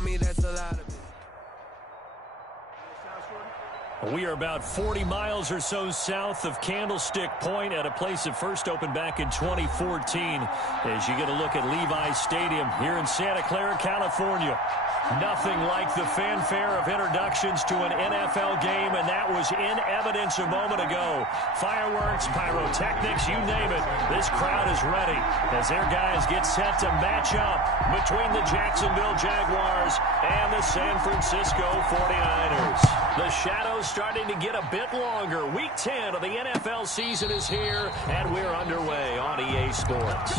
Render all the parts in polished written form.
on me, that's a lot of it. We are about 40 miles or so south of Candlestick Point at a place that first opened back in 2014 as you get a look at Levi's Stadium here in Santa Clara, California. Nothing like the fanfare of introductions to an NFL game, and that was in evidence a moment ago. Fireworks, pyrotechnics, you name it. This crowd is ready as their guys get set to match up between the Jacksonville Jaguars and the San Francisco 49ers. The shadows starting to get a bit longer. Week 10 of the NFL season is here, and we're underway on EA Sports.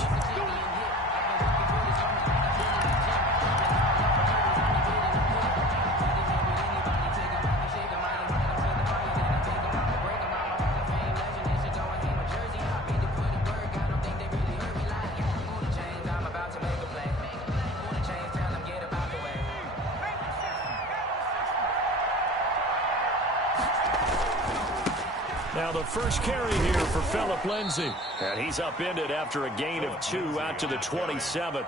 Now the first carry here for Phillip Lindsay. And he's upended after a gain of 2 out to the 27.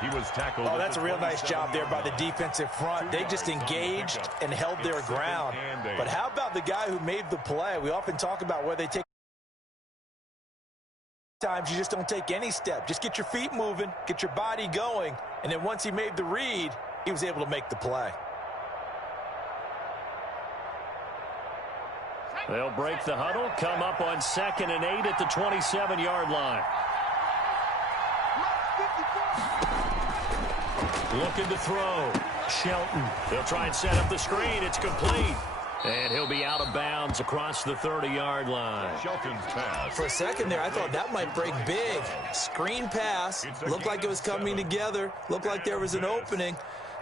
He was tackled. Oh, that's a real nice job there by the defensive front. They just engaged and held their ground. But how about the guy who made the play? We often talk about where they take times you just don't take any step. Just get your feet moving, get your body going, and then once he made the read, he was able to make the play. They'll break the huddle, come up on 2nd and 8 at the 27-yard line. Looking to throw. Shelton. He'll try and set up the screen. It's complete. And he'll be out of bounds across the 30-yard line. Shelton's pass. For a second there, I thought that might break big. Screen pass. Looked like it was coming together. Looked like there was an opening.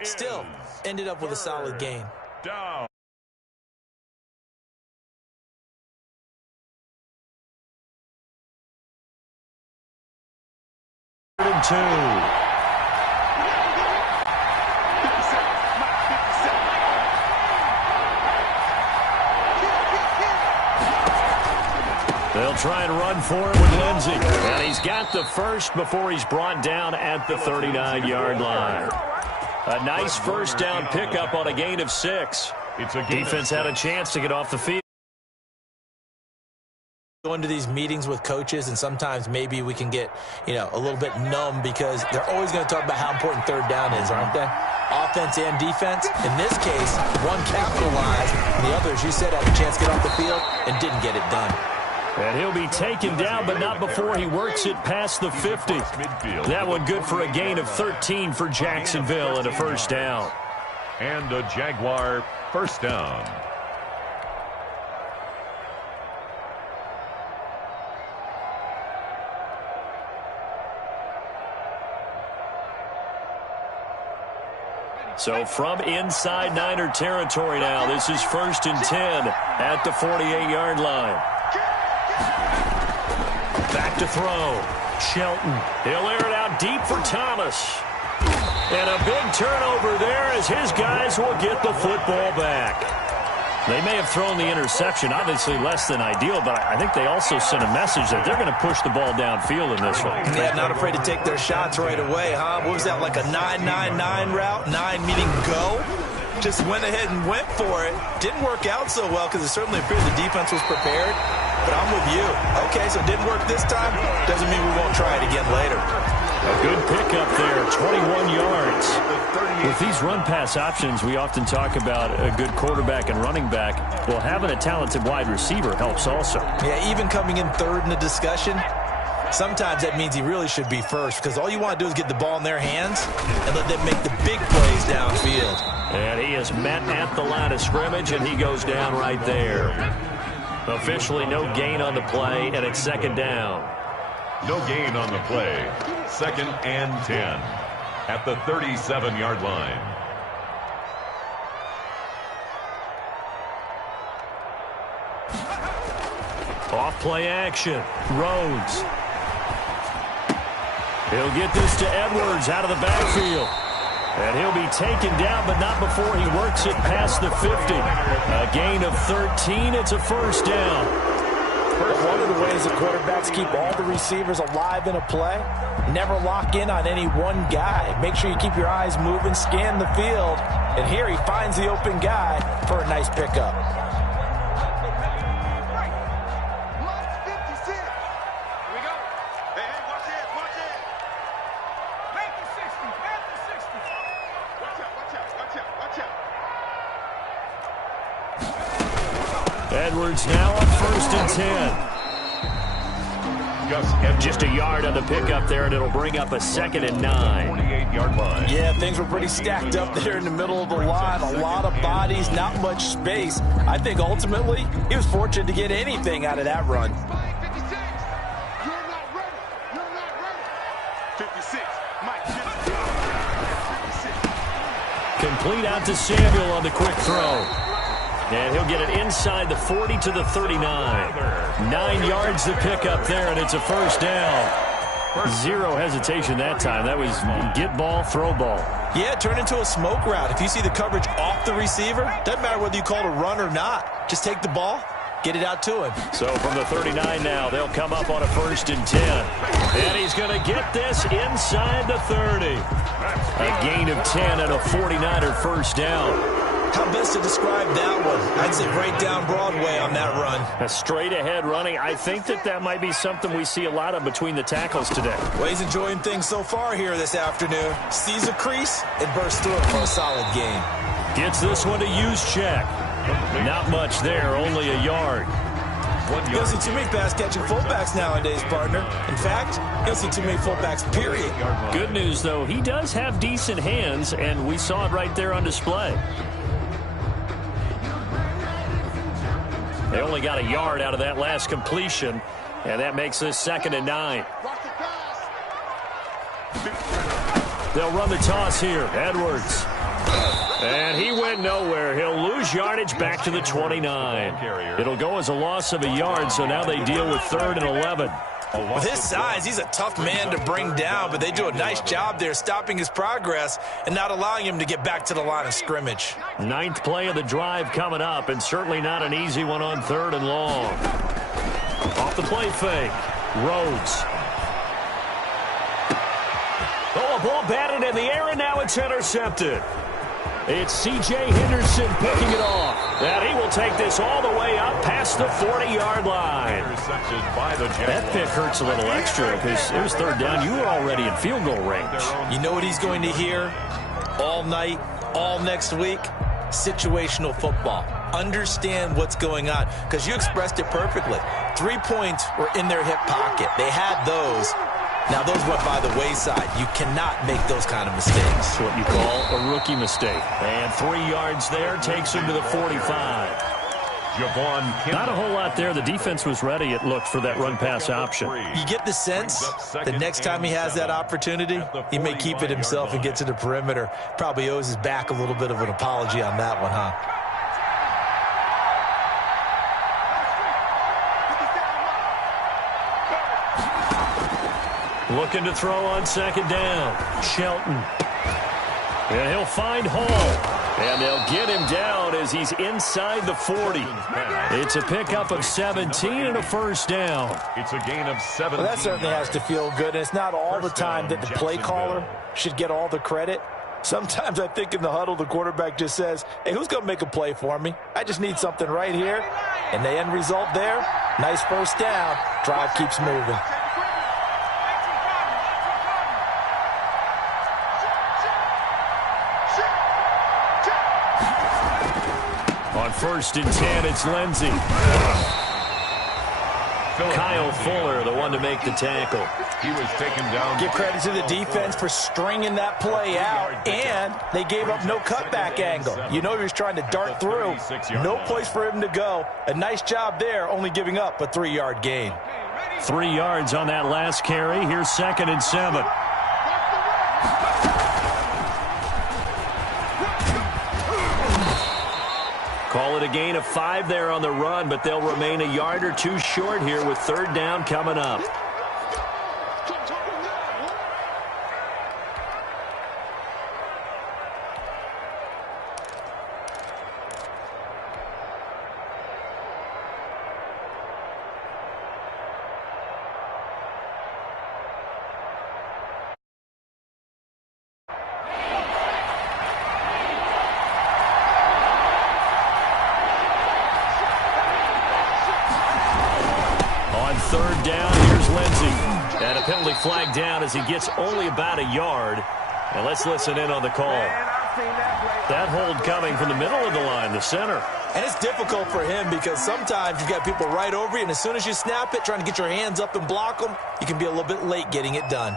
Still, ended up with a solid gain. Down. And 2. They'll try and run for it with Lindsay. And he's got the first before he's brought down at the 39-yard line. A nice first down pickup on a gain of 6. Defense had a chance to get off the field. Go into these meetings with coaches, and sometimes maybe we can get, a little bit numb because they're always going to talk about how important third down is, aren't they? Offense and defense. In this case, one capitalized, and the other, as you said, had a chance to get off the field and didn't get it done. And he'll be taken down, but not before he works it past the 50. That one good for a gain of 13 for Jacksonville and a first down. And a Jaguar first down. So from inside Niner territory now, this is 1st and 10 at the 48-yard line. Back to throw. Shelton. He'll air it out deep for Thomas. And a big turnover there as his guys will get the football back. They may have thrown the interception, obviously less than ideal, but I think they also sent a message that they're going to push the ball downfield in this one. Yeah, not afraid to take their shots right away, huh? What was that, like a 9-9-9 route? 9 meaning go? Just went ahead and went for it. Didn't work out so well because it certainly appeared the defense was prepared. But I'm with you. Okay, so it didn't work this time. Doesn't mean we won't try it again later. A good pickup there, 21 yards. With these run-pass options, we often talk about a good quarterback and running back. Well, having a talented wide receiver helps also. Yeah, even coming in third in the discussion, sometimes that means he really should be first because all you want to do is get the ball in their hands and let them make the big plays downfield. And he is met at the line of scrimmage, and he goes down right there. Officially no gain on the play, and it's 2nd down. No gain on the play. 2nd and 10 at the 37-yard line. Off play action. Rhodes. He'll get this to Edwards out of the backfield. And he'll be taken down, but not before he works it past the 50. A gain of 13. It's a first down. One of the ways the quarterbacks keep all the receivers alive in a play, never lock in on any one guy. Make sure you keep your eyes moving, scan the field, and here he finds the open guy for a nice pickup. Edwards now on 1st and 10. Just a yard on the pickup there, and it'll bring up a 2nd and 9. 28-yard line. Yeah, things were pretty stacked up there in the middle of the line. A lot of bodies, not much space. I think ultimately he was fortunate to get anything out of that run. 56, Mike. Complete out to Samuel on the quick throw. And he'll get it inside the 40 to the 39. 9 yards to pick up there, and it's a 1st down. Zero hesitation that time. That was get ball, throw ball. Yeah, turn into a smoke route. If you see the coverage off the receiver, doesn't matter whether you call it a run or not. Just take the ball, get it out to him. So from the 39 now, they'll come up on a 1st and 10. And he's going to get this inside the 30. A gain of 10 and a 49er 1st down. How best to describe that one? I'd say right down Broadway on that run. A straight-ahead running. I think that might be something we see a lot of between the tackles today. Well, he's enjoying things so far here this afternoon. Sees a crease and bursts through it for a solid gain. Gets this one to use check. Not much there, only a yard. You don't see too many pass-catching fullbacks nowadays, partner. In fact, you don't see too many fullbacks, period. Good news, though, he does have decent hands, and we saw it right there on display. They only got a yard out of that last completion, and that makes this 2nd and 9. They'll run the toss here. Edwards. And he went nowhere. He'll lose yardage back to the 29. It'll go as a loss of a yard, so now they deal with 3rd and 11. With his size, he's a tough man to bring down, but they do a nice job there stopping his progress and not allowing him to get back to the line of scrimmage. 9th play of the drive coming up, and certainly not an easy one on 3rd and long. Off the play fake. Rhodes. Oh, a ball batted in the air, and now it's intercepted. It's C.J. Henderson picking it off. And he will take this all the way up past the 40-yard line. That pick hurts a little extra because it was 3rd down. You were already in field goal range. You know what he's going to hear all night, all next week? Situational football. Understand what's going on, because you expressed it perfectly. 3 points were in their hip pocket. They had those. Now, those went by the wayside. You cannot make those kind of mistakes. That's what you call a rookie mistake. And 3 yards there takes him to the 45. Not a whole lot there. The defense was ready, it looked, for that run-pass option. You get the sense that next time he has that opportunity, he may keep it himself and get to the perimeter. Probably owes his back a little bit of an apology on that one, huh? Looking to throw on 2nd down. Shelton. And he'll find Hall. And they'll get him down as he's inside the 40. It's a pickup of 17 and a 1st down. It's a gain of 17. Well, that certainly has to feel good. And it's not all the time that the play caller should get all the credit. Sometimes I think in the huddle, the quarterback just says, hey, who's going to make a play for me? I just need something right here. And the end result there, nice 1st down. Drive keeps moving. On 1st and 10, it's Lindsey. Kyle Fuller, the one to make the tackle. He was taken down. Give credit to the defense for stringing that play out, and they gave up no cutback angle. You know he was trying to dart through. No place for him to go. A nice job there, only giving up a 3-yard gain. 3 yards on that last carry. Here's 2nd and 7. Call it a gain of 5 there on the run, but they'll remain a yard or 2 short here with 3rd down coming up. penalty flag down as he gets only about a yard. And let's listen in on the call. That hold coming from the middle of the line, the center. And it's difficult for him because sometimes you've got people right over you, and as soon as you snap it, trying to get your hands up and block them, you can be a little bit late getting it done.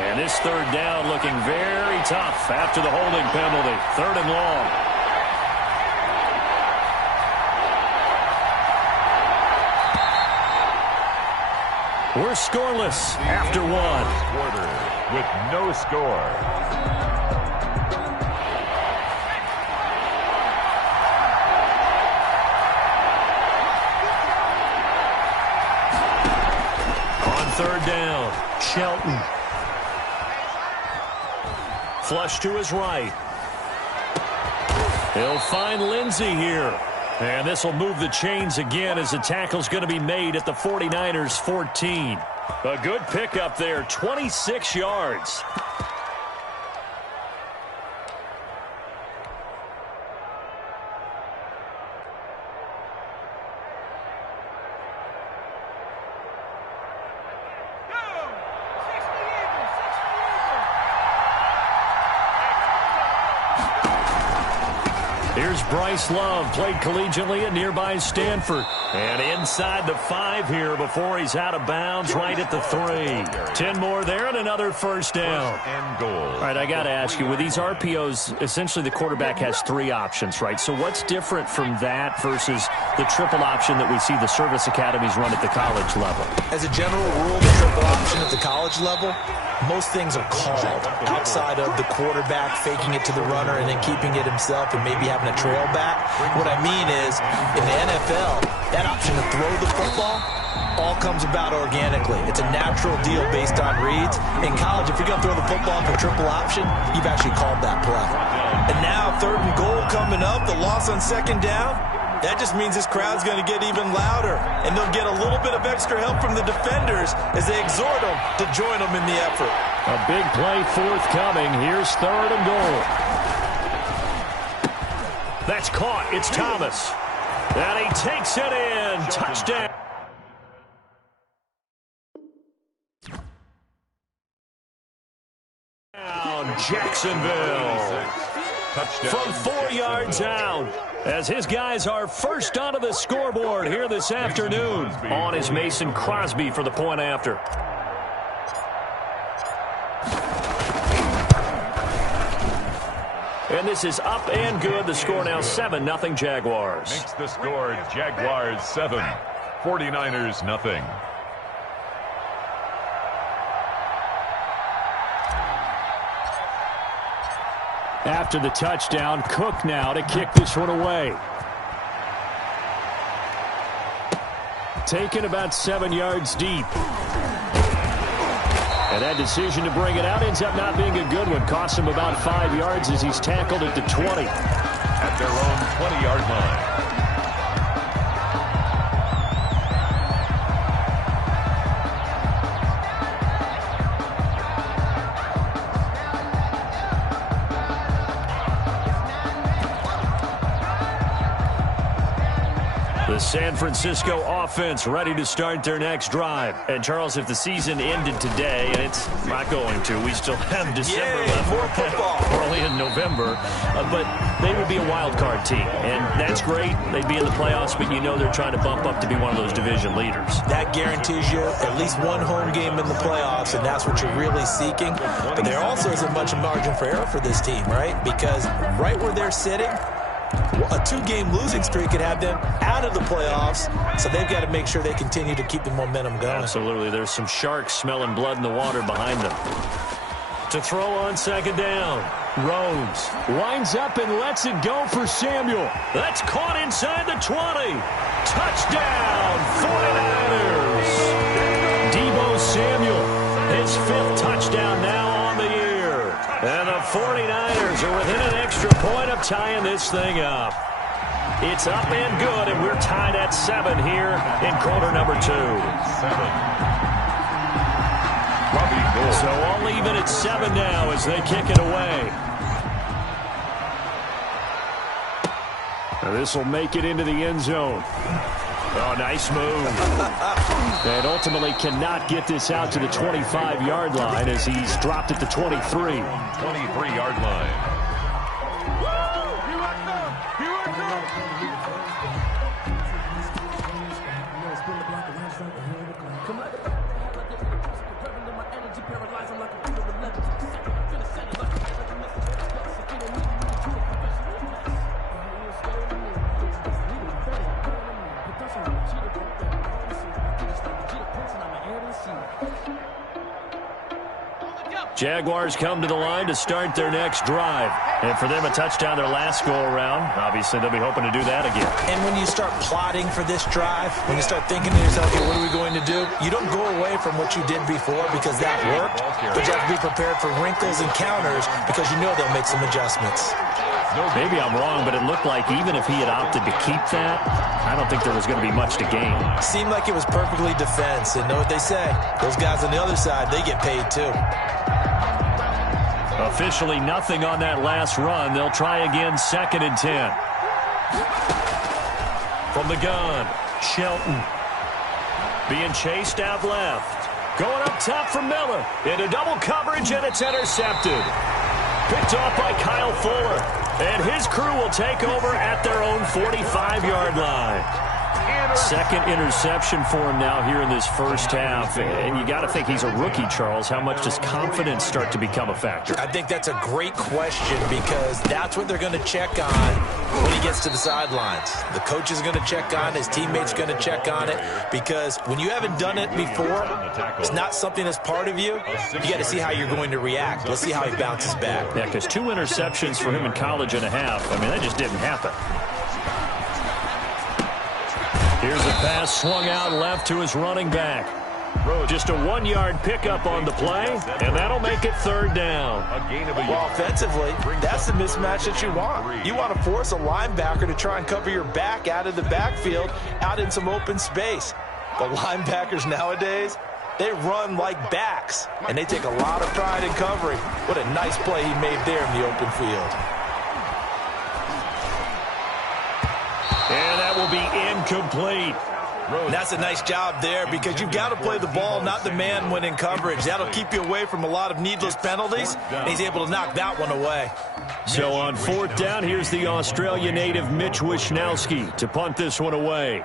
And this third down looking very tough after the holding penalty. 3rd and long. We're scoreless after one. Quarter with no score. On 3rd down, Shelton. Flush to his right. He'll find Lindsey here. And this will move the chains again as the tackle's going to be made at the 49ers 14. A good pickup there, 26 yards. Here's Bryce Love, played collegiately at nearby Stanford. And inside the 5 here before he's out of bounds, right at the 3. 10 more there and another first down. And goal. All right, I got to ask you, with these RPOs, essentially the quarterback has 3 options, right? So what's different from that versus the triple option that we see the service academies run at the college level? As a general rule, the triple option at the college level, most things are called outside of the quarterback faking it to the runner and then keeping it himself and maybe having a trail back. What I mean is, in the NFL, that option to throw the football all comes about organically. It's a natural deal based on reads. In college, if you're going to throw the football for triple option, you've actually called that play. And now 3rd and goal coming up, the loss on 2nd down. That just means this crowd's going to get even louder, and they'll get a little bit of extra help from the defenders as they exhort them to join them in the effort. A big play forthcoming. Here's 3rd and goal. That's caught. It's Thomas. And he takes it in. Touchdown. Jacksonville. From 4 yards out, as his guys are first onto the scoreboard here this afternoon. On is Mason Crosby for the point after. And this is up and good. The score now 7-0 Jaguars. Makes the score Jaguars 7, 49ers nothing. After the touchdown, Cook now to kick this one away. Taken about 7 yards deep. And that decision to bring it out ends up not being a good one. Costs him about 5 yards as he's tackled at the 20. At their own 20-yard line. The San Francisco offense ready to start their next drive. And, Charles, if the season ended today, and it's not going to, we still have December left. More football. Early in November. But they would be a wild card team. And that's great. They'd be in the playoffs, but you know they're trying to bump up to be one of those division leaders. That guarantees you at least one home game in the playoffs, and that's what you're really seeking. But there also isn't much margin for error for this team, right? Because right where they're sitting, a 2-game losing streak could have them out of the playoffs, so they've got to make sure they continue to keep the momentum going. Absolutely. There's some sharks smelling blood in the water behind them. To throw on 2nd down, Rhodes winds up and lets it go for Samuel. That's caught inside the 20. Touchdown, 49ers. Deebo Samuel, his 5th touchdown now on the year. And the 49ers are within an extra point of tying this thing up. It's up and good, and we're tied at 7 here in quarter number 2. 7. Robbie Gould So all even at 7 now as they kick it away. This will make it into the end zone. Oh, nice move. And ultimately cannot get this out to the 25-yard line as he's dropped at the 23. 23-yard line. Jaguars come to the line to start their next drive. And for them, a touchdown their last go-around. Obviously, they'll be hoping to do that again. And when you start plotting for this drive, when you start thinking to yourself, okay, what are we going to do? You don't go away from what you did before because that worked, but you have to be prepared for wrinkles and counters because you know they'll make some adjustments. Maybe I'm wrong, but it looked like even if he had opted to keep that, I don't think there was going to be much to gain. Seemed like it was perfectly defense. And know what they say? Those guys on the other side, they get paid too. Officially nothing on that last run. They'll try again, 2nd and 10. From the gun, Shelton. Being chased out left. Going up top for Miller. Into double coverage, and it's intercepted. Picked off by Kyle Fuller. And his crew will take over at their own 45-yard line. Second interception for him now here in this first half. And you got to think he's a rookie, Charles. How much does confidence start to become a factor? I think that's a great question because that's what they're going to check on when he gets to the sidelines. The coach is going to check on it. His teammates going to check on it because when you haven't done it before, it's not something that's part of you. You got to see how you're going to react. Let's see how he bounces back. Yeah, because 2 interceptions for him in college and a half. I mean, that just didn't happen. Here's a pass swung out left to his running back. Just a 1-yard pickup on the play, and that'll make it 3rd down. Well, offensively, that's the mismatch that you want. You want to force a linebacker to try and cover your back out of the backfield, out in some open space. The linebackers nowadays, they run like backs, and they take a lot of pride in covering. What a nice play he made there in the open field. And that will be incomplete. That's a nice job there because you've got to play the ball, not the man when in coverage. That'll keep you away from a lot of needless penalties, and he's able to knock that one away. So on 4th down, here's the Australia native Mitch Wishnowski to punt this one away.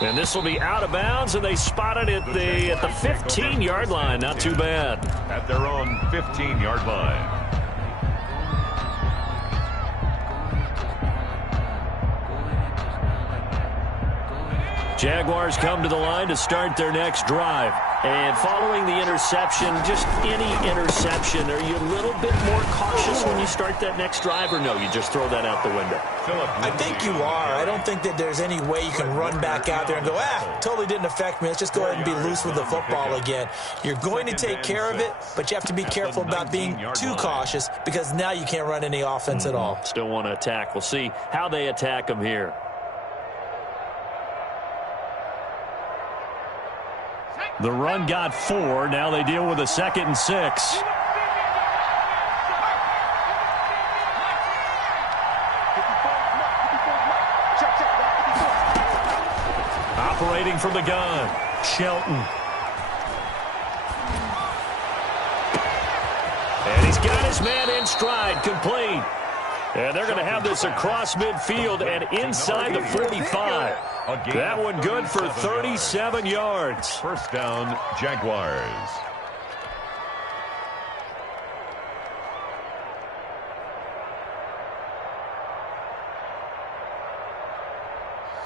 And this will be out of bounds, and they spot it at the 15-yard line. Not too bad. At their own 15-yard line. Jaguars come to the line to start their next drive. And following the interception, just any interception, are you a little bit more cautious when you start that next drive, or no, you just throw that out the window? I think you are. I don't think that there's any way you can run back out there and go, totally didn't affect me. Let's just go ahead and be loose with the football again. You're going to take care of it, but you have to be careful about being too cautious because now you can't run any offense at all. Still want to attack. We'll see how they attack them here. The run got 4. Now they deal with a 2nd and 6. Operating from the gun, Shelton. And he's got his man in stride, complete. And they're going to have this across midfield and inside the 45. That one good for 37 yards. First down, Jaguars.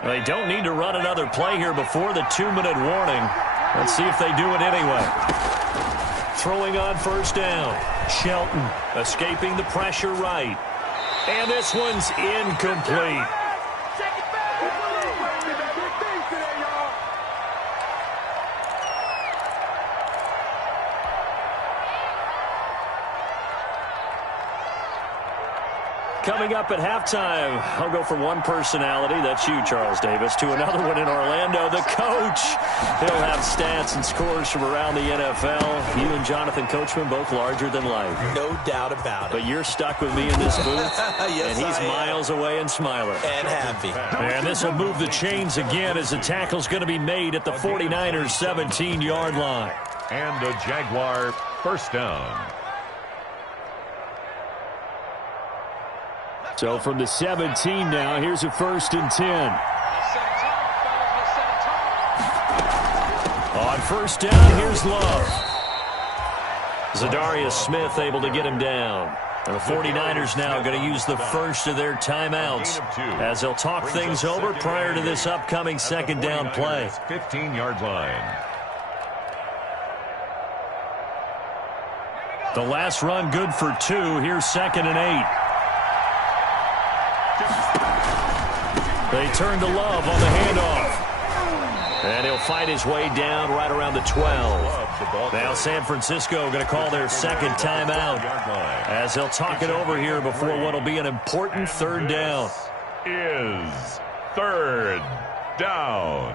They don't need to run another play here before the 2-minute warning. Let's see if they do it anyway. Throwing on first down. Shelton escaping the pressure right. And this one's incomplete. Coming up at halftime, I'll go from one personality, that's you, Charles Davis, to another one in Orlando, the coach. He'll have stats and scores from around the NFL. You and Jonathan Coachman, both larger than life. No doubt about it. But you're stuck with me in this booth, yes, and he's miles away and smiling. And happy. And this will move the chains again as the tackle's going to be made at the 49ers' 17-yard line. And a Jaguar first down. So from the 17 now, here's a 1st and 10. On 1st down, here's Love. Zadarius Smith able to get him down. And the 49ers now going to use the first of their timeouts as they'll talk things over prior to this upcoming 2nd down play. 15-yard line. The last run good for 2. Here's 2nd and 8. They turn to Love on the handoff. And he'll fight his way down right around the 12. Now San Francisco going to call their 2nd timeout as they'll talk it over here before what will be an important 3rd down. Is 3rd down.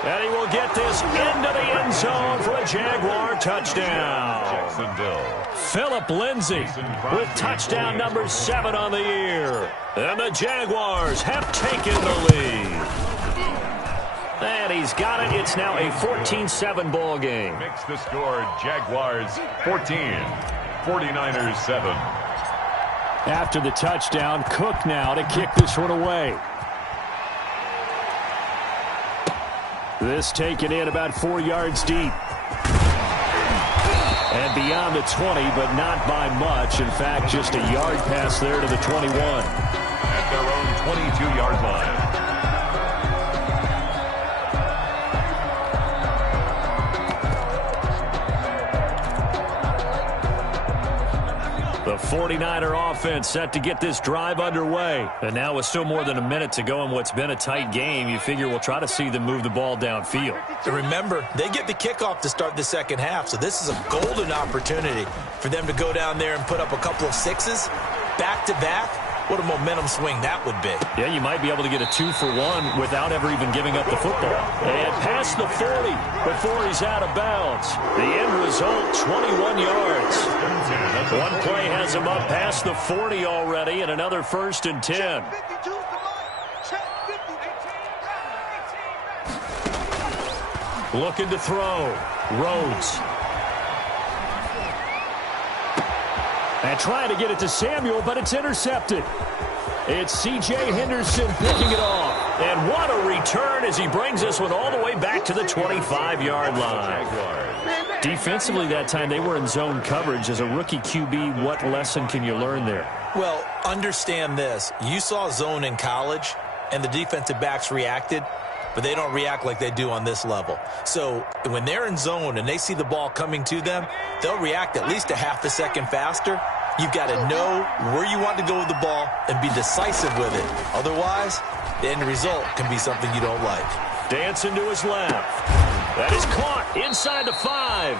And he will get this into the end zone for a Jaguar touchdown. Jacksonville. Phillip Lindsay with touchdown number 7 on the year. And the Jaguars have taken the lead. And he's got it. It's now a 14-7 ball game. Makes the score Jaguars 14, 49ers 7. After the touchdown, Cook now to kick this one away. This taken in about 4 yards deep. And beyond the 20, but not by much. In fact, just a yard pass there to the 21. At their own 22-yard line. The 49er offense set to get this drive underway. And now with still more than a minute to go in what's been a tight game, you figure we'll try to see them move the ball downfield. And remember, they get the kickoff to start the 2nd half, so this is a golden opportunity for them to go down there and put up a couple of 6s back-to-back. What a momentum swing that would be. Yeah, you might be able to get a 2-for-1 without ever even giving up the football. And past the 40 before he's out of bounds. The end result, 21 yards. One play has him up past the 40 already, and another 1st and 10. Looking to throw. Rhodes. And trying to get it to Samuel, but it's intercepted. It's C.J. Henderson picking it off. And what a return as he brings this one all the way back to the 25-yard line. Defensively that time, they were in zone coverage. As a rookie QB, what lesson can you learn there? Well, understand this. You saw zone in college, and the defensive backs reacted, but they don't react like they do on this level. So when they're in zone and they see the ball coming to them, they'll react at least a half a second faster. You've got to know where you want to go with the ball and be decisive with it. Otherwise, the end result can be something you don't like. Dancing to his left. That is caught inside the 5.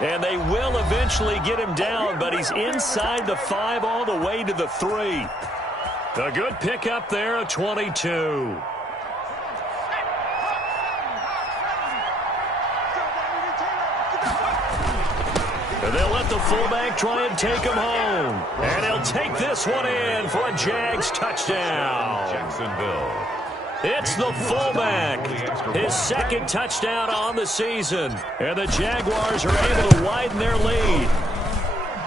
And they will eventually get him down, but he's inside the 5 all the way to the 3. A good pickup there, a 22. And they'll let the fullback try and take him home. And he'll take this one in for a Jags touchdown. Jacksonville. It's the fullback. His 2nd touchdown on the season. And the Jaguars are able to widen their lead.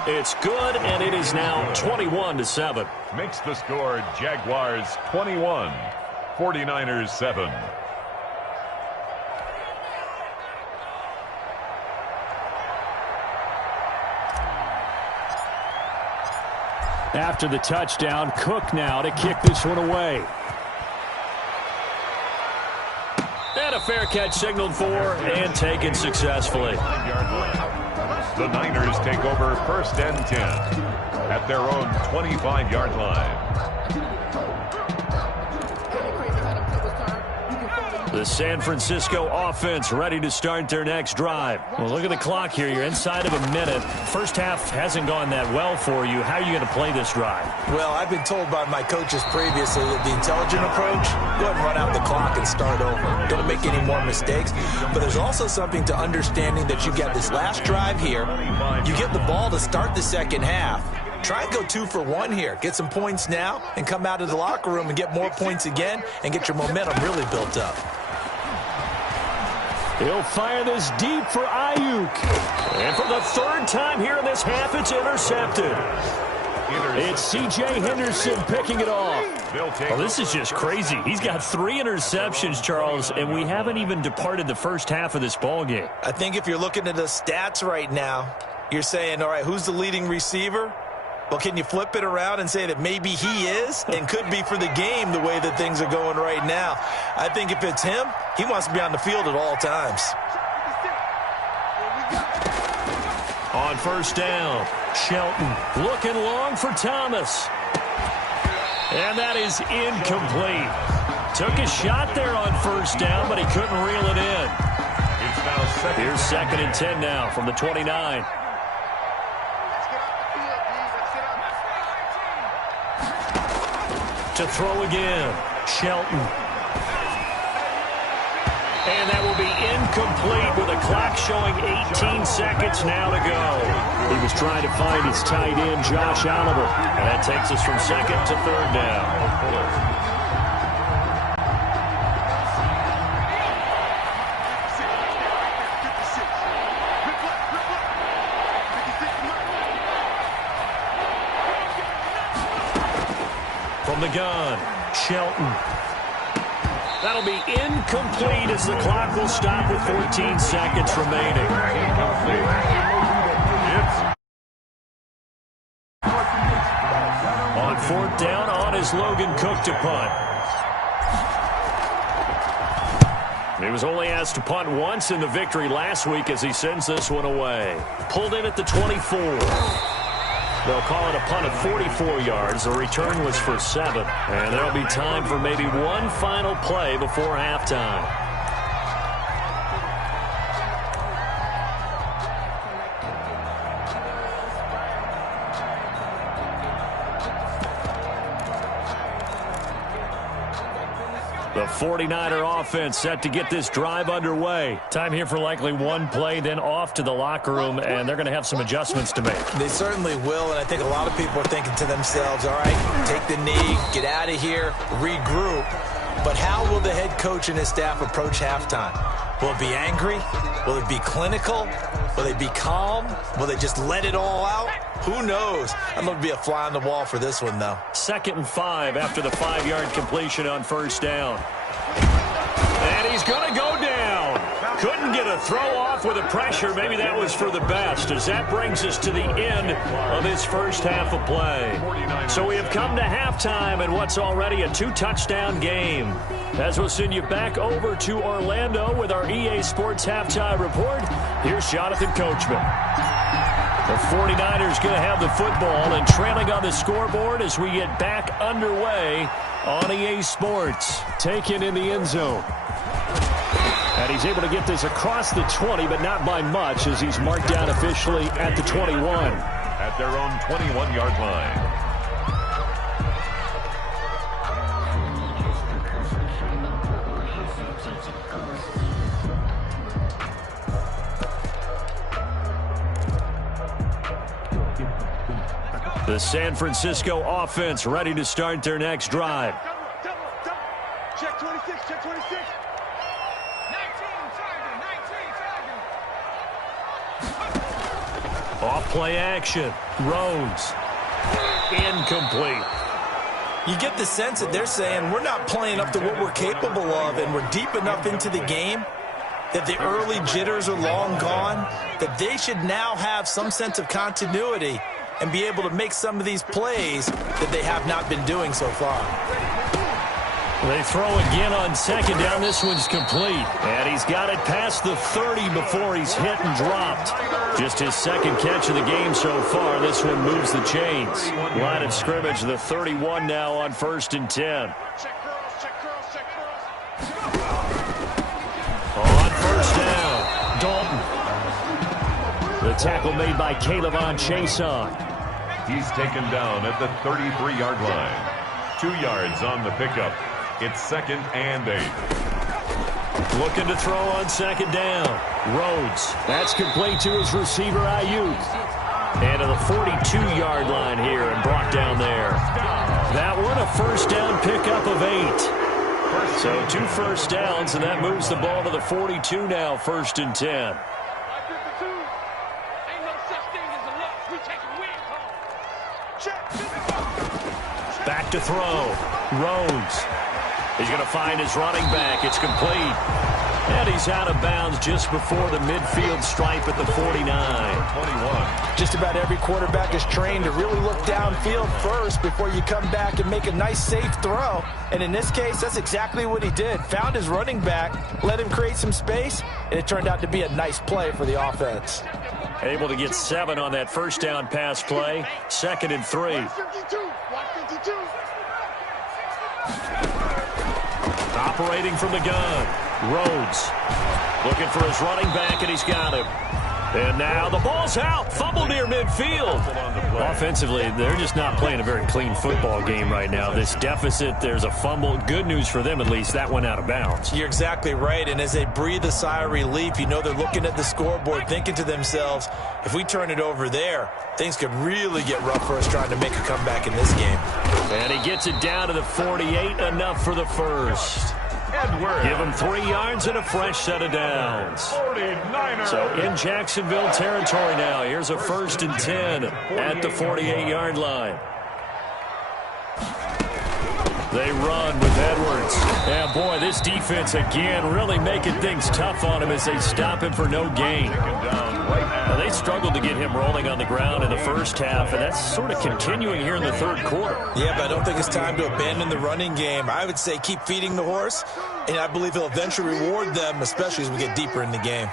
It's good, and it is now 21-7. Makes the score Jaguars 21, 49ers 7. After the touchdown, Cook now to kick this one away. And a a fair catch signaled for and taken successfully. The Niners take over 1st and 10 at their own 25-yard line. The San Francisco offense ready to start their next drive. Well, look at the clock here. You're inside of a minute. First half hasn't gone that well for you. How are you going to play this drive? Well, I've been told by my coaches previously that the intelligent approach, go ahead and run out the clock and start over. Don't make any more mistakes. But there's also something to understanding that you got this last drive here. You get the ball to start the second half. Try and go 2 for 1 here. Get some points now and come out of the locker room and get more points again and get your momentum really built up. He'll fire this deep for Ayuk. And for the 3rd time here in this half, it's intercepted. It's C.J. Henderson picking it off. Well, this is just crazy. He's got 3 interceptions, Charles, and we haven't even departed the first half of this ballgame. I think if you're looking at the stats right now, you're saying, all right, who's the leading receiver? Well, can you flip it around and say that maybe he is and could be for the game the way that things are going right now? I think if it's him, he wants to be on the field at all times. On 1st down, Shelton looking long for Thomas. And that is incomplete. Took a shot there on 1st down, but he couldn't reel it in. Here's 2nd and 10 now from the 29. To throw again, Shelton. And that will be incomplete with a clock showing 18 seconds now to go. He was trying to find his tight end, Josh Oliver. And that takes us from 2nd to 3rd down. From the gun, Shelton. That'll be incomplete as the clock will stop with 14 seconds remaining. On 4th down, on is Logan Cook to punt. He was only asked to punt once in the victory last week as he sends this one away. Pulled in at the 24. They'll call it a punt of 44 yards. The return was for 7. And there'll be time for maybe one final play before halftime. The 49er offense set to get this drive underway. Time here for likely one play, then off to the locker room, and they're going to have some adjustments to make. They certainly will, and I think a lot of people are thinking to themselves, all right, take the knee, get out of here, regroup. But how will the head coach and his staff approach halftime? Will it be angry? Will it be clinical? Will they be calm? Will they just let it all out? Who knows? I'd love to be a fly on the wall for this one, though. 2nd and 5 after the 5-yard completion on 1st down. And he's going to go down. Couldn't get a throw off with the pressure. Maybe that was for the best, as that brings us to the end of this first half of play. So we have come to halftime in what's already a 2-touchdown game. As we'll send you back over to Orlando with our EA Sports Halftime Report, here's Jonathan Coachman. The 49ers going to have the football and trailing on the scoreboard as we get back underway on EA Sports. Taken in the end zone. And he's able to get this across the 20, but not by much, as he's marked down officially at the 21. At their own 21-yard line. The San Francisco offense ready to start their next drive. Check 26, check 26. 19, Off play action. Rhodes. Incomplete. You get the sense that they're saying we're not playing up to what we're capable of, and we're deep enough into the game that the early jitters are long gone, that they should now have some sense of continuity and be able to make some of these plays that they have not been doing so far. They throw again on second down. This one's complete. And he's got it past the 30 before he's hit and dropped. Just his second catch of the game so far. This one moves the chains. Line of scrimmage, the 31 now on 1st and 10. On 1st down, Dalton. The tackle made by kb411563's. He's taken down at the 33-yard line. 2 yards on the pickup. It's 2nd and 8. Looking to throw on 2nd down. Rhodes. That's complete to his receiver, Ayuk. And to the 42-yard line here and brought down there. That one a 1st down pickup of 8. So 2 first downs, and that moves the ball to the 42 now, 1st and 10. Back to throw. Rhodes. He's going to find his running back. It's complete. And he's out of bounds just before the midfield stripe at the 49. 21. Just about every quarterback is trained to really look downfield first before you come back and make a nice, safe throw. And in this case, that's exactly what he did. Found his running back, let him create some space, and it turned out to be a nice play for the offense. Able to get 7 on that 1st down pass play. 2nd and 3. Operating from the gun. Rhodes looking for his running back, and he's got him. And now the ball's out. Fumble near midfield. Offensively, they're just not playing a very clean football game right now. This deficit, there's a fumble. Good news for them, at least. That went out of bounds. You're exactly right. And as they breathe a sigh of relief, you know they're looking at the scoreboard, thinking to themselves, if we turn it over there, things could really get rough for us trying to make a comeback in this game. And he gets it down to the 48, enough for the 1st. Give him 3 yards and a fresh set of downs. 49ers. So in Jacksonville territory now. Here's a 1st and 10 at the 48-yard line. They run with Edwards. Yeah, boy, this defense again really making things tough on him as they stop him for no gain. Now, they struggled to get him rolling on the ground in the 1st half, and that's sort of continuing here in the 3rd quarter. Yeah, but I don't think it's time to abandon the running game. I would say keep feeding the horse, and I believe he'll eventually reward them, especially as we get deeper in the game.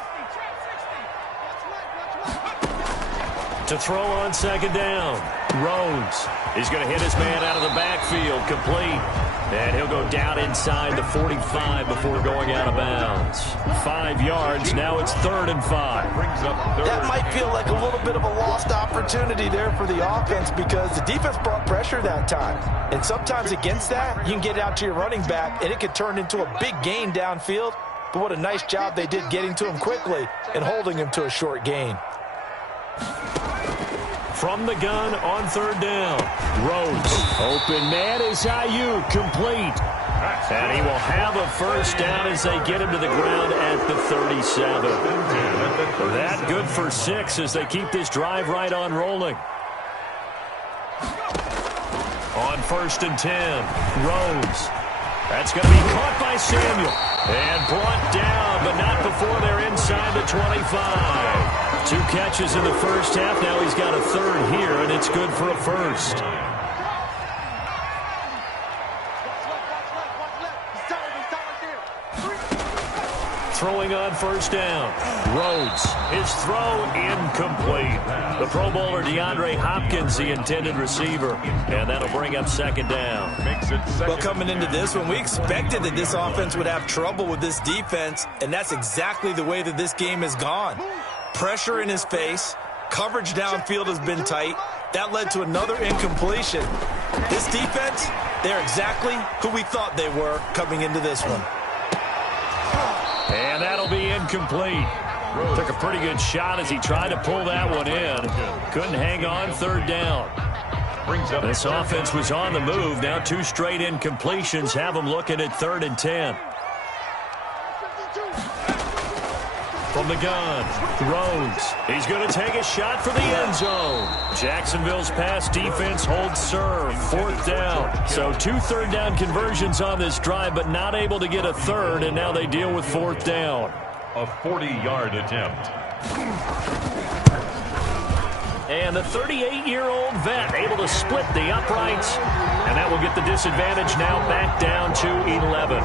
To throw on 2nd down, Rhodes. He's going to hit his man out of the backfield, complete. And he'll go down inside the 45 before going out of bounds. 5 yards, now it's 3rd and 5. That might feel like a little bit of a lost opportunity there for the offense because the defense brought pressure that time. And sometimes against that, you can get out to your running back, and it could turn into a big gain downfield. But what a nice job they did getting to him quickly and holding him to a short gain. From the gun on 3rd down. Rhodes. Open man is Ayuk, complete. And he will have a 1st down as they get him to the ground at the 37. That good for 6 as they keep this drive right on rolling. On 1st and 10, Rhodes. That's going to be caught by Samuel. And brought down, but not before they're inside the 25. 2 catches in the 1st half. Now he's got a 3rd here, and it's good for a 1st. Throwing on 1st down. Rhodes. His throw incomplete. The Pro Bowler DeAndre Hopkins, the intended receiver. And that'll bring up 2nd down. Well, coming into this one, we expected that this offense would have trouble with this defense, and that's exactly the way that this game has gone. Pressure in his face. Coverage downfield has been tight. That led to another incompletion. This defense, they're exactly who we thought they were coming into this one. And that'll be incomplete. Took a pretty good shot as he tried to pull that one in. Couldn't hang on 3rd down. This offense was on the move. Now 2 straight incompletions have them looking at 3rd and 10. From the gun, Rhodes. He's going to take a shot for the end zone. Jacksonville's pass defense holds serve. 4th down. So 2 3rd down conversions on this drive, but not able to get a 3rd, and now they deal with 4th down. A 40-yard attempt. And the 38-year-old vet able to split the uprights. And that will get the disadvantage now back down to 11.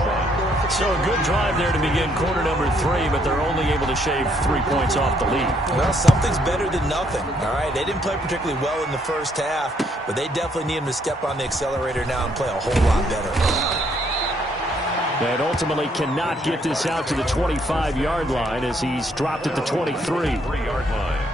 So a good drive there to begin quarter number 3, but they're only able to shave 3 points off the lead. Well, something's better than nothing, all right? They didn't play particularly well in the first half, but they definitely need him to step on the accelerator now and play a whole lot better. And ultimately cannot get this out to the 25-yard line as he's dropped at the 23-yard line.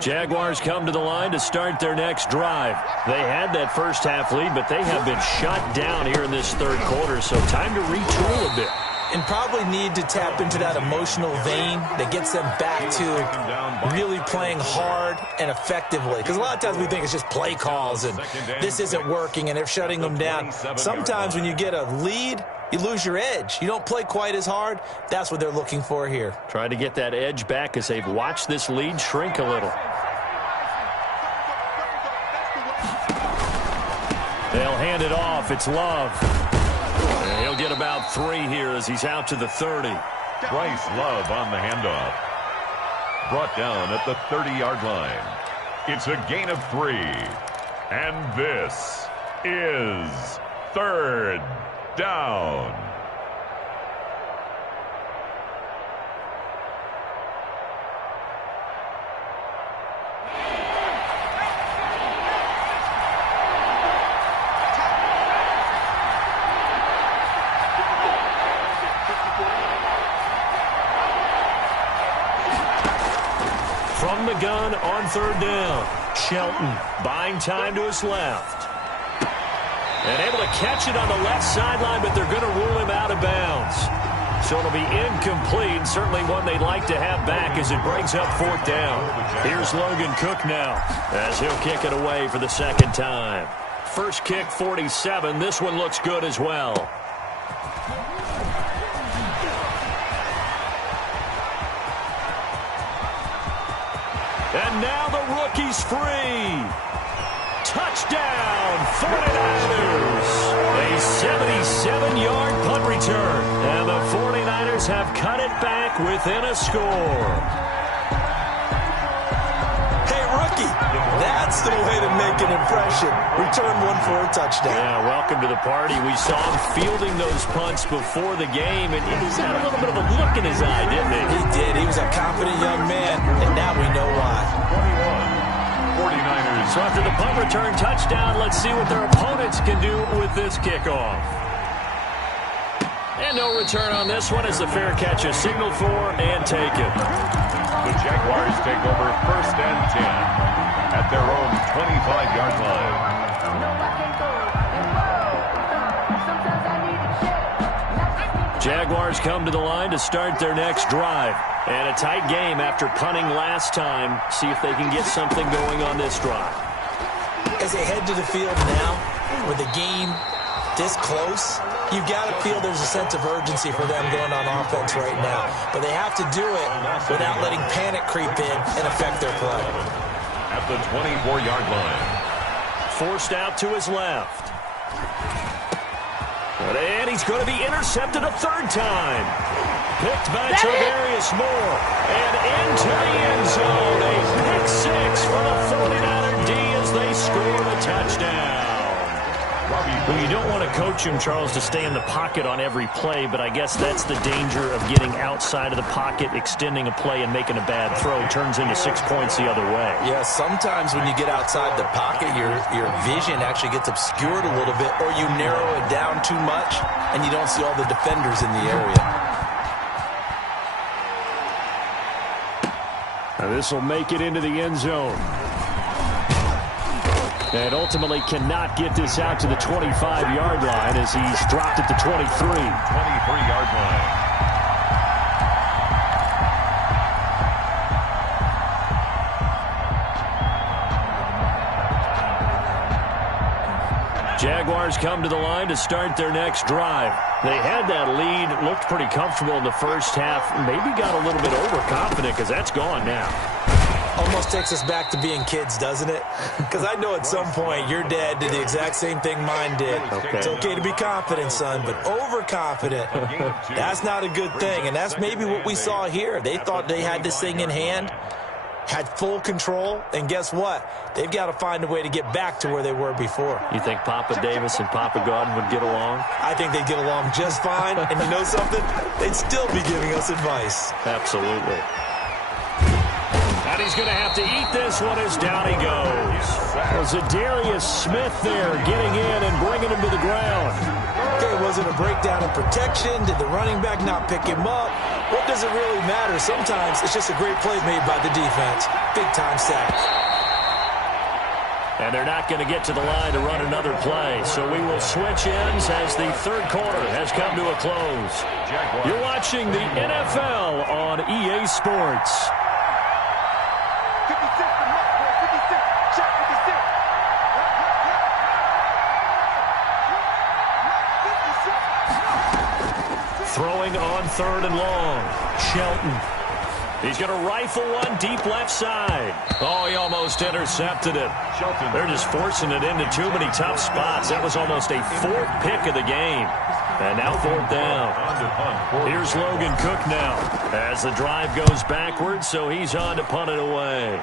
Jaguars come to the line to start their next drive. They had that first half lead, but they have been shut down here in this third quarter, so time to retool a bit. And probably need to tap into that emotional vein that gets them back to really playing hard and effectively. Because a lot of times we think it's just play calls and this isn't working and they're shutting them down. Sometimes when you get a lead, you lose your edge. You don't play quite as hard. That's what they're looking for here. Trying to get that edge back as they've watched this lead shrink a little. They'll hand it off. It's Love. And he'll get about 3 here as he's out to the 30. Bryce Love on the handoff. Brought down at the 30-yard line. It's a gain of 3. And this is third down. From the gun on third down, Shelton buying time to his left. And able to catch it on the left sideline, but they're going to rule him out of bounds. So it'll be incomplete, certainly one they'd like to have back as it brings up fourth down. Here's Logan Cook now as he'll kick it away for the second time. First kick, 47. This one looks good as well. And now the rookie's free. Touchdown, 49ers. A 77-yard punt return. And the 49ers have cut it back within a score. Hey, rookie, that's the way to make an impression. Return one for a touchdown. Yeah, welcome to the party. We saw him fielding those punts before the game, and he's had a little bit of a look in his eye, didn't he? He did. He was a confident young man, and now we know why. 49ers. So after the punt return touchdown, let's see what their opponents can do with this kickoff. And no return on this one as the fair catch is signaled for and taken. The Jaguars take over first and 10 at their own 25-yard line. Jaguars come to the line to start their next drive. And a tight game after punting last time. See if they can get something going on this drive. As they head to the field now, with the game this close, you've got to feel there's a sense of urgency for them going on offense right now. But they have to do it without letting panic creep in and affect their play. At the 24-yard line. Forced out to his left. And he's going to be intercepted a third time. Picked by Tavarius Moore. And into the end zone. A pick six for the 49er D as they score the touchdown. Well, you don't want to coach him, Charles, to stay in the pocket on every play, but I guess that's the danger of getting outside of the pocket, extending a play, and making a bad throw. Turns into 6 points the other way. Yeah, sometimes when you get outside the pocket, your vision actually gets obscured a little bit, or you narrow it down too much, and you don't see all the defenders in the area. Now this will make it into the end zone. And ultimately cannot get this out to the 25-yard line as he's dropped at the 23. 23-yard line. Jaguars come to the line to start their next drive. They had that lead, looked pretty comfortable in the first half, maybe got a little bit overconfident because that's gone now. Almost takes us back to being kids, doesn't it? Because I know at some point your dad did the exact same thing mine did. Okay. It's okay to be confident, son, but overconfident, that's not a good thing. And that's maybe what we saw here. They thought they had this thing in hand, had full control, and guess what? They've got to find a way to get back to where they were before. You think Papa Davis and Papa Gordon would get along? I think they'd get along just fine, and you know something? They'd still be giving us advice. Absolutely. And he's going to have to eat this one as down he goes. Was it Darius Smith there getting in and bringing him to the ground? Okay, was it a breakdown in protection? Did the running back not pick him up? What does it really matter? Sometimes it's just a great play made by the defense. Big-time sack. And they're not going to get to the line to run another play. So we will switch ends as the third quarter has come to a close. You're watching the NFL on EA Sports. 56, the mark, boy, 56. Check 56. Throwing on third and long. Shelton. He's going to rifle one deep left side. Oh, he almost intercepted it. They're just forcing it into too many tough spots. That was almost a fourth pick of the game. And now fourth down. Here's Logan Cook now as the drive goes backwards, so he's on to punt it away.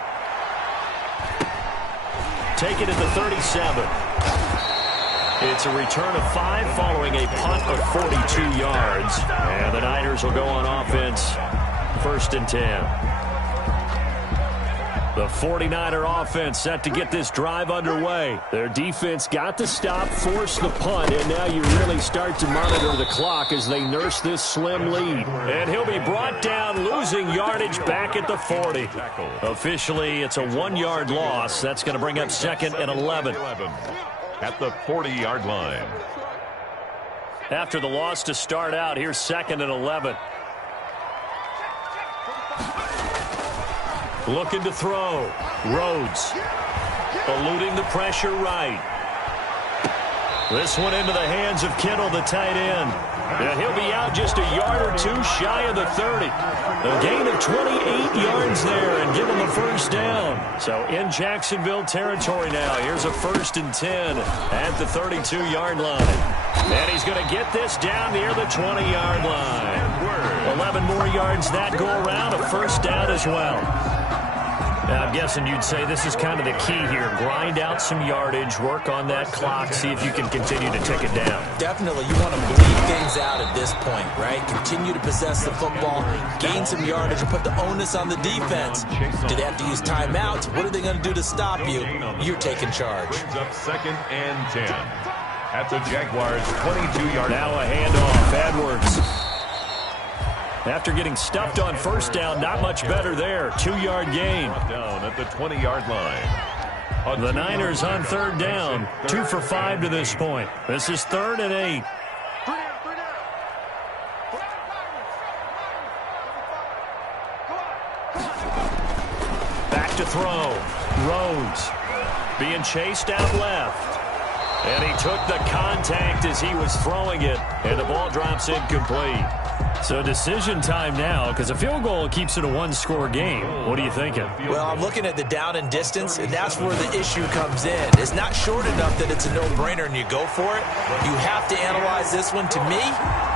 Take it at the 37. It's a return of 5 following a punt of 42 yards. And the Niners will go on offense. First and 10. The 49er offense set to get this drive underway. Their defense got the stop, forced the punt, and now you really start to monitor the clock as they nurse this slim lead. And he'll be brought down, losing yardage back at the 40. Officially, it's a 1-yard loss. That's going to bring up second and 11. At the 40-yard line. After the loss to start out, here's second and 11. Looking to throw. Rhodes. Eluding the pressure right. This one into the hands of Kittle, the tight end. And he'll be out just a yard or two shy of the 30. A gain of 28 yards there and give him a first down. So in Jacksonville territory now. Here's a first and 10 at the 32-yard line. And he's going to get this down near the 20-yard line. 11 more yards that go around, a first down as well. Now, I'm guessing you'd say this is kind of the key here. Grind out some yardage, work on that clock, see if you can continue to tick it down. Definitely. You want to bleed things out at this point, right? Continue to possess the football, gain some yardage, and put the onus on the defense. Do they have to use timeouts? What are they going to do to stop you? You're taking charge. Brings up second and 10. At the Jaguars' 22-yard line. Now a handoff. Edwards. After getting stuffed on first down, not much better there. 2-yard gain. Down at the 20-yard line. The Niners on third down. 2 for 5 to this point. This is 3rd and 8. Back to throw. Rhodes being chased out left. And he took the contact as he was throwing it. And the ball drops incomplete. So decision time now, because a field goal keeps it a 1-score game. What are you thinking? Well, I'm looking at the down and distance, and that's where the issue comes in. It's not short enough that it's a no-brainer and you go for it. You have to analyze this one. To me,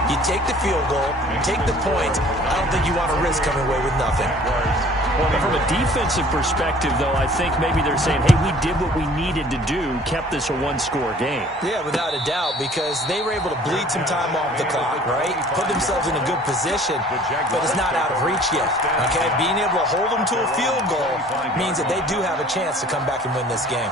you take the field goal, take the point. I don't think you want to risk coming away with nothing. Well, from a defensive perspective, though, I think maybe they're saying, hey, we did what we needed to do, kept this a 1-score game. Yeah, without a doubt, because they were able to bleed some time off the clock, right? Put themselves in a good position, but it's not out of reach yet, okay? Being able to hold them to a field goal means that they do have a chance to come back and win this game.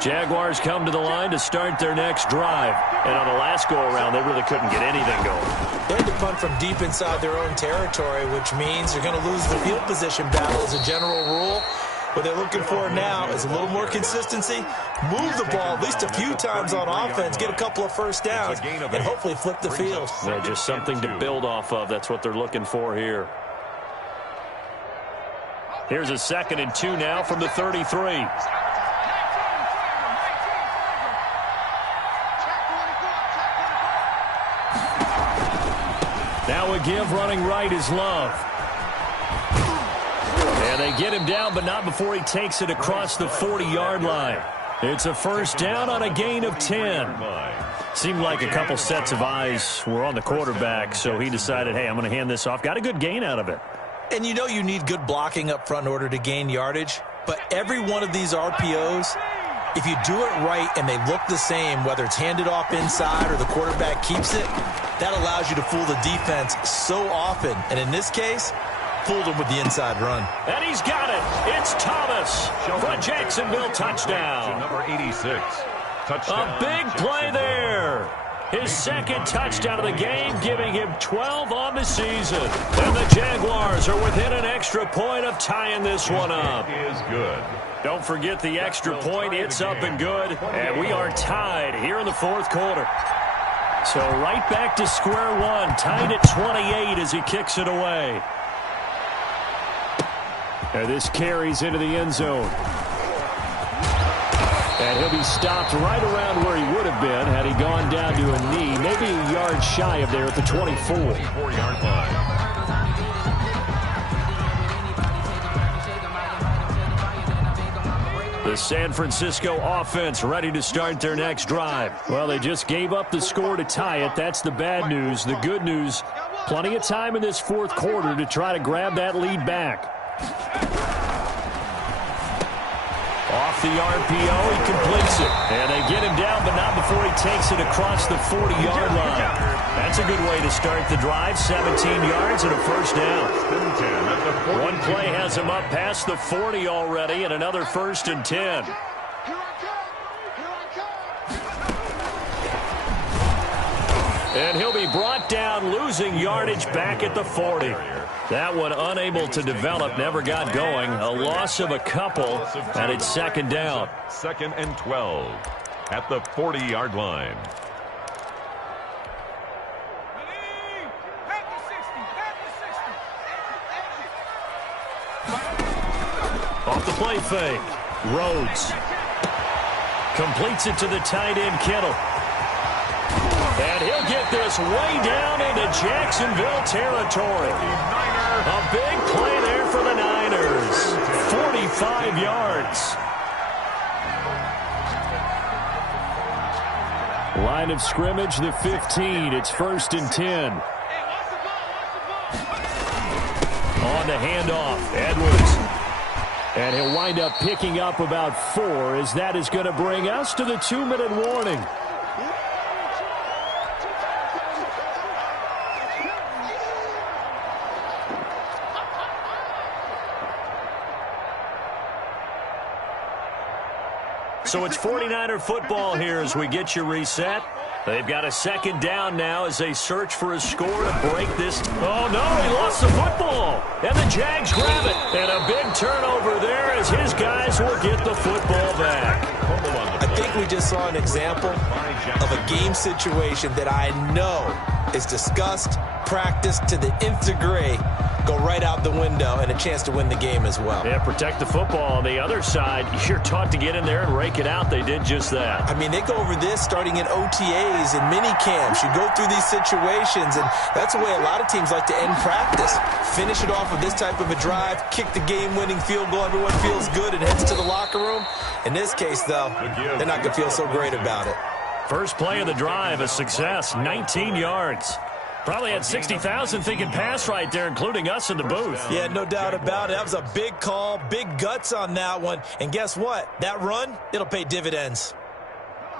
Jaguars come to the line to start their next drive. And on the last go-around, they really couldn't get anything going. They had to punt from deep inside their own territory, which means they're going to lose the field position battle as a general rule. What they're looking for now is a little more consistency, move the ball at least a few times on offense, get a couple of first downs, and hopefully flip the field. Yeah, just something to build off of. That's what they're looking for here. Here's a 2nd and 2 now from the 33. Now a give running right is Love. And they get him down, but not before he takes it across the 40-yard line. It's a first down on a gain of 10. Seemed like a couple sets of eyes were on the quarterback, so he decided, hey, I'm going to hand this off. Got a good gain out of it. And you know you need good blocking up front in order to gain yardage, but every one of these RPOs, if you do it right and they look the same, whether it's handed off inside or the quarterback keeps it, that allows you to fool the defense so often. And in this case, fooled him with the inside run. And he's got it. It's Thomas for a Jacksonville touchdown. Number 86. Touchdown. A big play there. His second touchdown of the game, giving him 12 on the season. And the Jaguars are within an extra point of tying this one up. It is good. Don't forget the extra point. It's up and good. And we are tied here in the fourth quarter. So right back to square one. Tied at 28 as he kicks it away. And this carries into the end zone. And he'll be stopped right around where he would have been had he gone down to a knee, maybe a yard shy of there at the 24. 4-yard line. The San Francisco offense ready to start their next drive. Well, they just gave up the score to tie it. That's the bad news. The good news, plenty of time in this fourth quarter to try to grab that lead back. Off the RPO, he completes it. And they get him down, but not before he takes it across the 40-yard line. That's a good way to start the drive. 17 yards and a first down. One play has him up past the 40 already, and another first and 10. And he'll be brought down, losing yardage back at the 40. That one unable to develop, never got going. A loss of a couple, and it's second down. Second and 12 at the 40-yard line. Off the play fake. Rhodes completes it to the tight end, Kittle. And he'll get this way down into Jacksonville territory. A big play there for the Niners. 45 yards. Line of scrimmage, the 15. It's first and 10. On the handoff, Edwards. And he'll wind up picking up about 4 as that is going to bring us to the 2-minute warning. So it's 49er football here as we get you reset. They've got a second down now as they search for a score to break this. Oh, no, he lost the football. And the Jags grab it. And a big turnover there as his guys will get the football back. I think we just saw an example of a game situation that I know is discussed, practiced to the nth degree, go right out the window, and a chance to win the game as well. Yeah, protect the football. On the other side, you're taught to get in there and rake it out. They did just that. I mean, they go over this starting in OTAs and mini camps. You go through these situations, and that's the way a lot of teams like to end practice. Finish it off with this type of a drive, kick the game-winning field goal. Everyone feels good and heads to the locker room. In this case, though, they're not going to feel so great about it. First play of the drive, a success, 19 yards. Probably had 60,000 thinking pass right there, including us in the booth. Yeah, no doubt about it. That was a big call, big guts on that one. And guess what? That run, it'll pay dividends.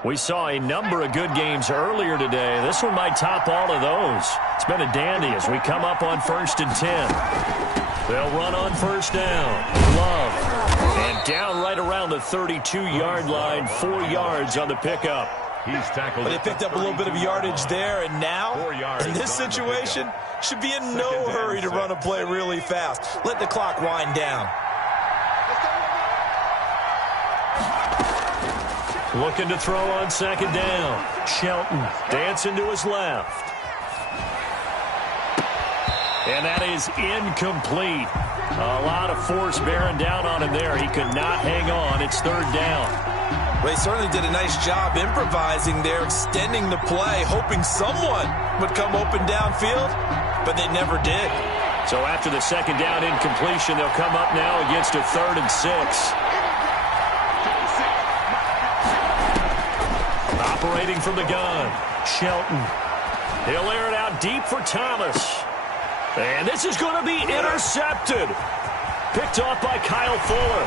We saw a number of good games earlier today. This one might top all of those. It's been a dandy as we come up on first and 10. They'll run on first down. Love. And down right around the 32-yard line, 4 yards on the pickup. He's tackled. But they picked up a little bit of yardage there, and now, in this situation, should be in no hurry to run a play really fast. Let the clock wind down. Looking to throw on second down. Shelton dancing to his left. And that is incomplete. A lot of force bearing down on him there. He could not hang on. It's third down. Well, he certainly did a nice job improvising there, extending the play, hoping someone would come open downfield. but they never did. So after the second down incompletion, they'll come up now against a 3rd and 6. Operating from the gun, Shelton. He'll air it out deep for Thomas. And this is going to be intercepted. Picked off by Kyle Fuller.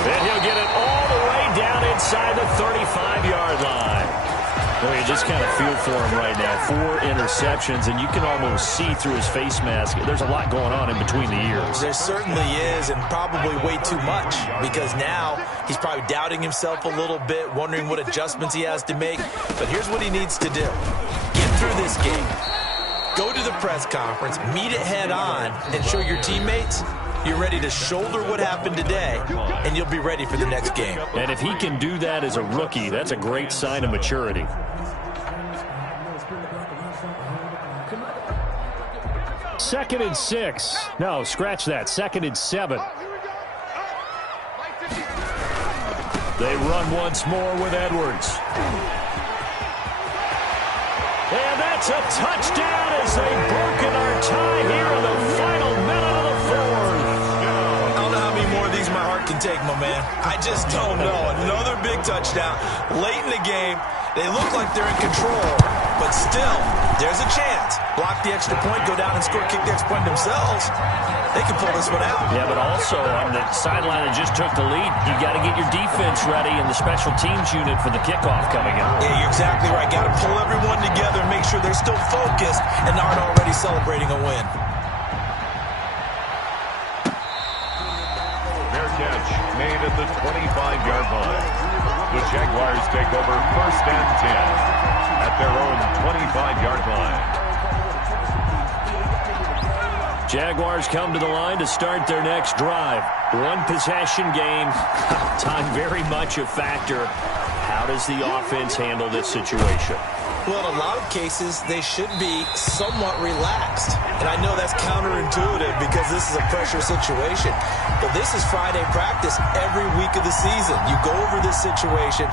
And he'll get it all the way down inside the 35-yard line. Well, you just kind of feel for him right now. 4 interceptions, and you can almost see through his face mask. There's a lot going on in between the ears. There certainly is, and probably way too much, because now he's probably doubting himself a little bit, wondering what adjustments he has to make. But here's what he needs to do. Get through this game. Go to the press conference, meet it head on, and show your teammates you're ready to shoulder what happened today, and you'll be ready for the next game. And if he can do that as a rookie, that's a great sign of maturity. Second and 6. No, scratch that. 2nd and 7. They run once more with Edwards. And that's a touchdown as they've broken our tie here in the final minute of the 4th. I don't know how many more of these my heart can take, my man. I just don't know. Another big touchdown late in the game. They look like they're in control, but still, there's a chance. Block the extra point, go down and score, kick the extra point themselves. They can pull this one out. Yeah, but also on the sideline that just took the lead, you got to get your defense ready and the special teams unit for the kickoff coming up. Yeah, you're exactly right. Got to pull everyone together and make sure they're still focused and aren't already celebrating a win. Fair catch made at the 25-yard line. The Jaguars take over 1st and 10 at their own 25-yard line. Jaguars come to the line to start their next drive. 1 possession game. Time very much a factor. How does the offense handle this situation? Well, in a lot of cases, they should be somewhat relaxed. And I know that's counterintuitive because this is a pressure situation. But this is Friday practice every week of the season. You go over this situation,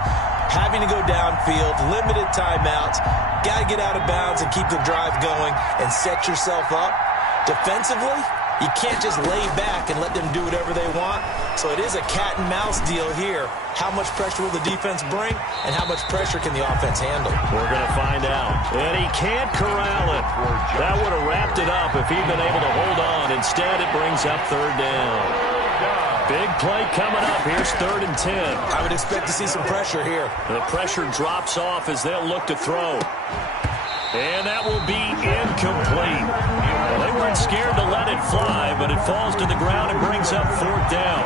having to go downfield, limited timeouts, got to get out of bounds and keep the drive going and set yourself up. Defensively, you can't just lay back and let them do whatever they want. So it is a cat and mouse deal here. How much pressure will the defense bring, and how much pressure can the offense handle? We're going to find out. And he can't corral it. That would have wrapped it up if he'd been able to hold on. Instead, it brings up 3rd down. Big play coming up. Here's 3rd and 10. I would expect to see some pressure here. The pressure drops off as they'll look to throw. And that will be incomplete. Well, they weren't scared to let it fly, but it falls to the ground and brings up 4th down.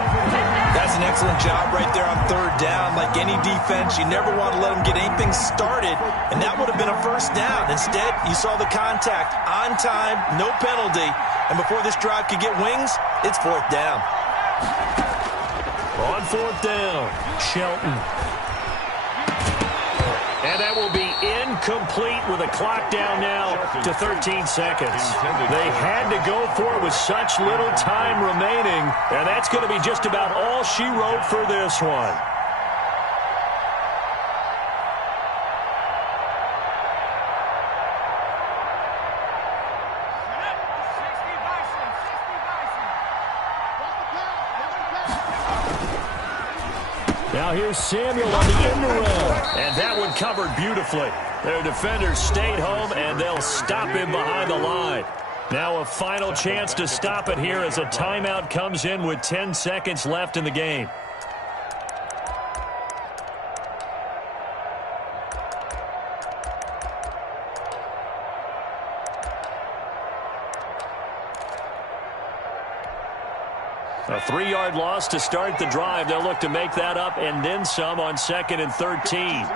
That's an excellent job right there on 3rd down. Like any defense, you never want to let them get anything started, and that would have been a 1st down. Instead, you saw the contact on time, no penalty, and before this drive could get wings, it's 4th down. On 4th down, Shelton. And that will be incomplete with a clock down now to 13 seconds. They had to go for it with such little time remaining, and that's going to be just about all she wrote for this one. Now here's Samuel on the end around, and that one covered beautifully. Their defenders stayed home, and they'll stop him behind the line. Now a final chance to stop it here as a timeout comes in with 10 seconds left in the game. A 3-yard loss to start the drive. They'll look to make that up and then some on 2nd and 13.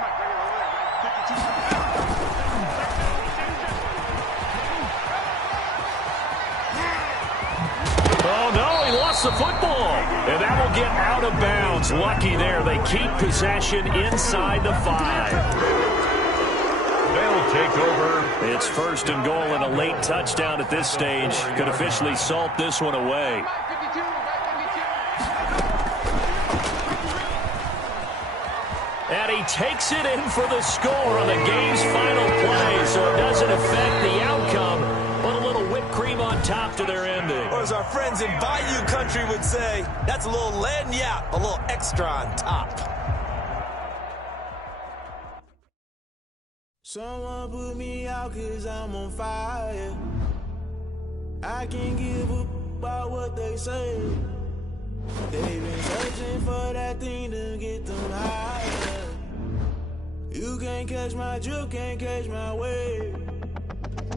Oh, no, he lost the football. And that will get out of bounds. Lucky there. They keep possession inside the 5. They'll take over. It's 1st and goal and a late touchdown at this stage. Could officially salt this one away. And he takes it in for the score on the game's final play, so it doesn't affect the outcome, but a little whipped cream on top to their ending. Or as our friends in Bayou Country would say, that's a little lagniappe, a little extra on top. Someone put me out 'cause I'm on fire. I can't give up about what they say. They've been searching for that thing to get them higher. You can't catch my drift, can't catch my wave.